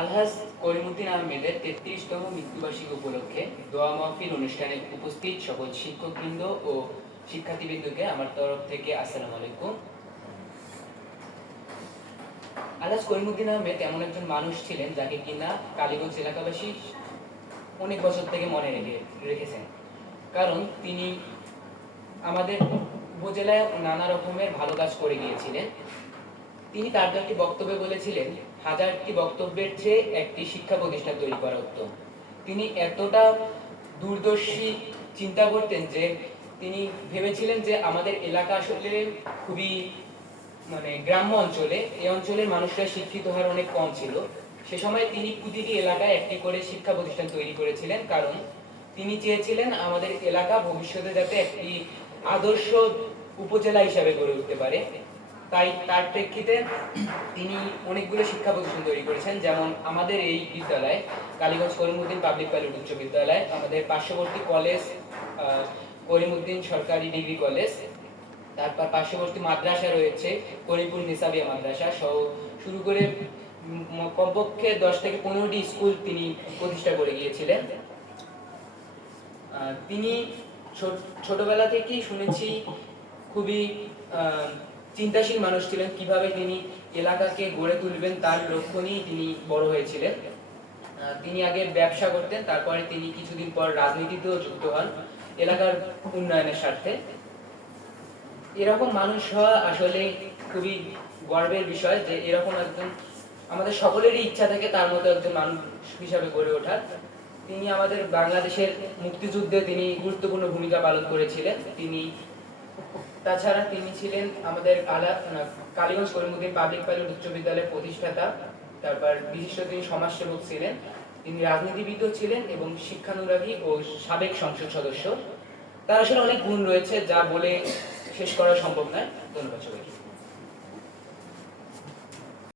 আলহাজ করিমুদ্দিন আহমেদের তেত্রিশতম মৃত্যুবার্ষিকী উপলক্ষে দোয়া মাহফিল অনুষ্ঠানে উপস্থিত সকল শিক্ষকবৃন্দ ও শিক্ষার্থীবৃন্দকে আমার তরফ থেকে আসসালামু আলাইকুম। আলহাজ করিমুদ্দিন আহমেদ এমন একজন মানুষ ছিলেন যাকে কিনা কালীগঞ্জ এলাকাবাসী অনেক বছর থেকে মনে রেখে, রেখেছেন। কারণ তিনি আমাদের উপজেলায় নানা রকমের ভালো কাজ করে গিয়েছিলেন। তিনি তার একটি বক্তব্যে বলেছিলেন, হাজারটি বক্তব্যের চেয়ে একটি শিক্ষা প্রতিষ্ঠান তৈরি করা উত্তম। তিনি এতটা দূরদর্শী চিন্তা করতেন যে, তিনি ভেবেছিলেন যে আমাদের এলাকা আসলে খুবই মানে গ্রাম্য অঞ্চলে, এই অঞ্চলের মানুষরা শিক্ষিত হার অনেক কম ছিল। সে সময় তিনি প্রতিটি এলাকায় একটি করে শিক্ষা প্রতিষ্ঠান তৈরি করেছিলেন, কারণ তিনি চেয়েছিলেন আমাদের এলাকা ভবিষ্যতে যাতে একটি আদর্শ উপজেলা হিসাবে গড়ে উঠতে পারে। তাই তার প্রেক্ষিতে তিনি অনেকগুলো শিক্ষা প্রতিষ্ঠান তৈরি করেছেন। যেমন আমাদের এই বিদ্যালয় কালীগঞ্জ করিমউদ্দিন পাবলিক প্রাইভেট উচ্চ বিদ্যালয় আমাদের পার্শ্ববর্তী কলেজ আহ, করিমউদ্দিন সরকারি ডিগ্রি কলেজ তারপর পার্শ্ববর্তী মাদ্রাসা রয়েছে করিমপুর নিসাবিয়া মাদ্রাসা। সহ শুরু করে কমপক্ষে দশ থেকে পনেরোটি স্কুল তিনি প্রতিষ্ঠা করে গিয়েছিলেন। তিনি ছোট- ছোটবেলা থেকেই শুনেছি খুবই চিন্তাশীল মানুষ ছিলেন। কীভাবে তিনি এলাকাকে গড়ে তুলবেন তার লক্ষ্য নিয়েই তিনি বড় হয়েছিলেন। তিনি আগে ব্যবসা করতেন, তারপরে তিনি কিছুদিন পর রাজনীতিতেও যুক্ত হন এলাকার উন্নয়নের স্বার্থে। এরকম মানুষ হওয়া আসলে খুবই গর্বের বিষয় যে এরকম একজন, আমাদের সকলেরই ইচ্ছা থাকে তার মতো একজন মানুষ হিসাবে গড়ে ওঠার। তিনি আমাদের বাংলাদেশের মুক্তিযুদ্ধে তিনি গুরুত্বপূর্ণ ভূমিকা পালন করেছিলেন। তিনি তাছাড়া তিনি ছিলেন আমাদের কালা কালীগঞ্জ করিমুদ্দিন পাবলিক পাইলট উচ্চ বিদ্যালয়ের প্রতিষ্ঠাতা, তারপর বিশিষ্ট তিনি সমাজসেবক ছিলেন, তিনি রাজনীতিবিদও ছিলেন এবং শিক্ষানুরাগী ও সাবেক সংসদ সদস্য। তার আসলে অনেক গুণ রয়েছে, যা বলে শেষ করা সম্ভব নয়। ধন্যবাদ সবাইকে।